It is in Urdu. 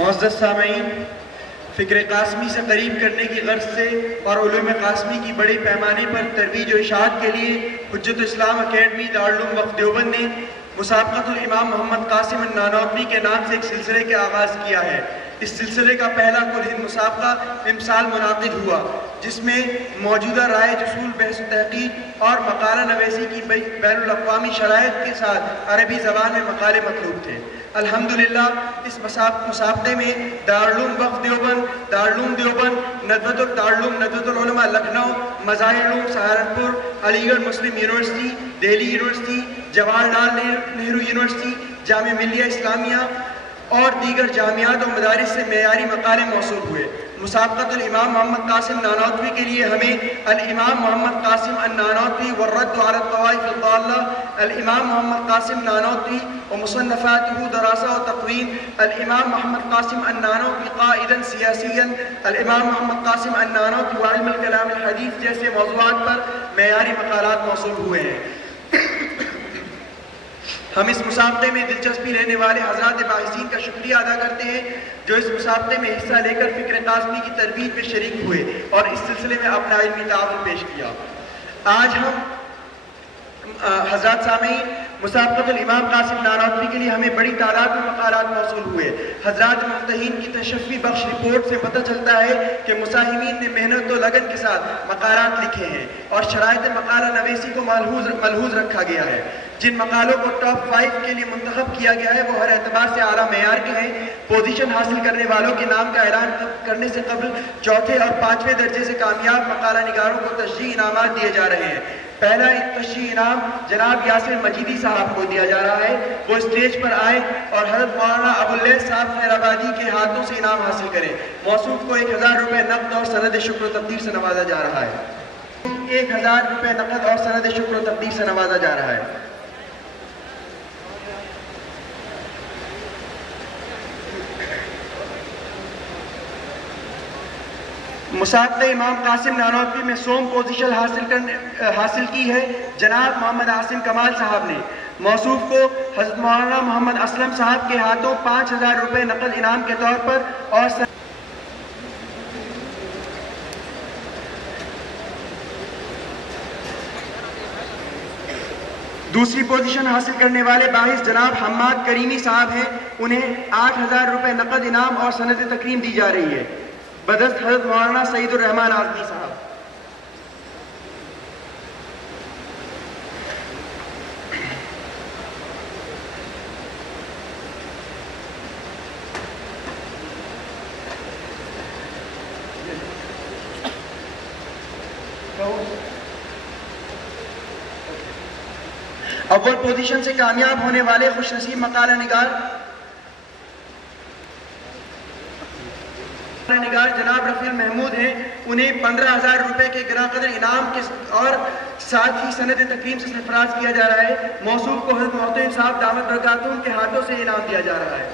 معزز سامعین، فکر قاسمی سے قریب کرنے کی غرض سے اور علوم قاسمی کی بڑے پیمانے پر ترویج و اشاعت کے لیے حجت اسلام اکیڈمی دارالعلوم وقف دیوبند نے مسابقۃ الامام محمد قاسم النانوتوی کے نام سے ایک سلسلے کا آغاز کیا ہے۔ اس سلسلے کا پہلا کل ہند مسابقہ امسال منعقد ہوا، جس میں موجودہ رائے جسول بحث و تحقیق اور مقالہ نویسی کی بین الاقوامی شرائط کے ساتھ عربی زبان میں مقالے مطلوب تھے۔ الحمدللہ اس مسابقے میں دارالعلوم وقف دیوبند، دارالعلوم دیوبند، دارالعلوم ندوۃ العلماء لکھنؤ، مظاہر علوم سہارنپور، علی گڑھ مسلم university, Delhi university, Jawahar Lal Nehru university, Jamia Millia Islamia اور دیگر جامعات و مدارس سے معیاری مقالے موصول ہوئے۔ مسابقۃ الامام محمد قاسم نانوتوی کے لیے ہمیں الامام محمد قاسم النانوتوی والرد علی الطوائف الضالہ، الامام محمد قاسم نانوتوی ومصنفاتہ دراسہ و تقویم، الامام محمد قاسم النانوتوی قائدا سیاسیا، الامام محمد قاسم النانوتوی وعلم الکلام الحدیث جیسے موضوعات پر معیاری مقالات موصول ہوئے ہیں۔ ہم اس مسابقے میں دلچسپی لینے والے حضرات باعثین کا شکریہ ادا کرتے ہیں جو اس مسابقے میں حصہ لے کر فکر قاسمی کی ترویج میں شریک ہوئے اور اس سلسلے میں اپنا علمی تعاون پیش کیا۔ آج ہم حضرات سامعین، مسابقۃ الامام قاسم نانوتوی کے لیے ہمیں بڑی تعداد میں مقالات موصول ہوئے۔ حضرات مفتحین کی تشفی بخش رپورٹ سے پتہ چلتا ہے کہ مساہمین نے محنت و لگن کے ساتھ مقالات لکھے ہیں اور شرائط مقالہ نویسی کو ملحوظ رکھا گیا ہے۔ جن مقالوں کو ٹاپ 5 کے لیے منتخب کیا گیا ہے وہ ہر اعتبار سے اعلیٰ معیار کے ہیں۔ پوزیشن حاصل کرنے والوں کے نام کا اعلان کرنے سے قبل چوتھے اور 5ویں درجے سے کامیاب مقالہ نگاروں کو تشجیعی انعامات دیے جا رہے ہیں۔ پہلا تشجیعی انعام جناب یاسر مجیدی صاحب کو دیا جا رہا ہے، وہ اسٹیج پر آئے اور حضرت مولانا ابواللیث صاحب خیرآبادی کے ہاتھوں سے انعام حاصل کریں۔ موصوف کو 1000 روپے نقد اور سند شکر و تقدیر سے نوازا جا رہا ہے۔ 1000 روپے نقد اور سند شکر و تقدیر سے نوازا جا رہا ہے۔ مسابقہ امام قاسم نانوتوی میں سوم پوزیشن حاصل کی ہے جناب محمد عاصم کمال صاحب نے۔ موصوف کو حضرت مولانا محمد اسلم صاحب کے ہاتھوں 5000 روپے نقد انعام کے طور پر اور دوسری پوزیشن حاصل کرنے والے باعث جناب حماد کریمی صاحب ہیں، انہیں 8000 روپے نقد انعام اور سند تکریم دی جا رہی ہے بدست حضرت مولانا سعید الرحمان اعظمی صاحب۔ اول پوزیشن سے کامیاب ہونے والے خوش نصیب مقالہ نگار جناب رفیع محمود ہیں، انہیں 15000 روپے کے گراں قدر انعام کے اور ساتھ ہی سند تکریم سے سرفراز کیا جا رہا ہے۔ موصوف کو حضرت محترم صاحب دامت برکاتہم کے ہاتھوں سے انعام دیا جا رہا ہے۔